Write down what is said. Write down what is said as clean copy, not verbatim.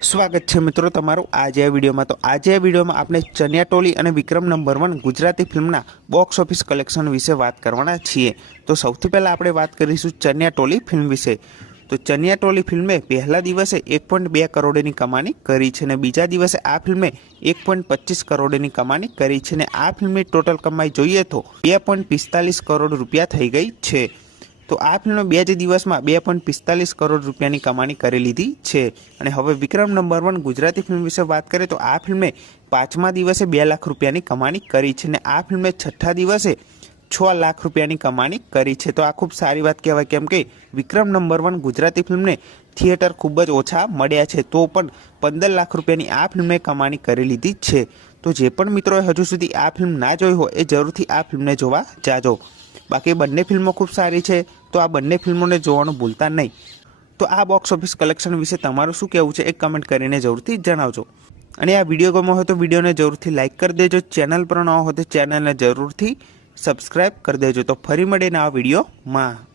સ્વાગત છે મિત્રો તમારું આજે આ વિડીયોમાં। તો આજે આ વિડીયોમાં આપણે ચણિયા ટોલી અને વિક્રમ નંબર 1 ગુજરાતી ફિલ્મના બોક્સ ઓફિસ કલેક્શન વિશે વાત કરવાના છીએ। તો સૌથી પહેલાં આપણે વાત કરીશું ચણિયા ટોલી ફિલ્મ વિશે। તો ચણિયા ટોલી ફિલ્મે પહેલા દિવસે 1.2 કરોડની કમાણી કરી છે અને બીજા દિવસે આ ફિલ્મે 1.25 કરોડની કમાણી કરી છે અને આ ફિલ્મની ટોટલ કમાઈ જોઈએ તો 2.45 કરોડ રૂપિયા થઈ ગઈ છે। તો આ ફિલ્મે બે જ દિવસમાં 2.45 કરોડ રૂપિયાની કમાણી કરી લીધી છે। અને હવે વિક્રમ નંબર 1 ગુજરાતી ફિલ્મ વિશે વાત કરીએ તો આ ફિલ્મે પાંચમા દિવસે 2 લાખ રૂપિયાની કમાણી કરી છે અને આ ફિલ્મે છઠ્ઠા દિવસે 6 લાખ રૂપિયાની કમાણી કરી છે। તો આ ખૂબ સારી વાત કહેવાય, કેમ કે વિક્રમ નંબર 1 ગુજરાતી ફિલ્મને થિયેટર ખૂબ જ ઓછા મળ્યા છે, તો પણ 15 લાખ રૂપિયાની આ ફિલ્મે કમાણી કરી લીધી છે। તો જે પણ મિત્રોએ હજુ સુધી આ ફિલ્મ ના જોઈ હોય એ જરૂરથી આ ફિલ્મને જોવા જાજો। બાકી બંને ફિલ્મો ખૂબ સારી છે, તો આ બંને ફિલ્મોને જોવાનું ભૂલતા નહીં। તો આ બોક્સ ઓફિસ કલેક્શન વિશે તમારું શું કહેવું છે એ કમેન્ટ કરીને જરૂરથી જણાવજો। અને આ વિડીયો ગમ્યો હોય તો વિડીયોને જરૂરથી લાઇક કરી દેજો। ચેનલ પર ન હોય તો ચેનલને જરૂરથી સબસ્ક્રાઈબ કરી દેજો। તો ફરી મળીને આ વિડીયોમાં।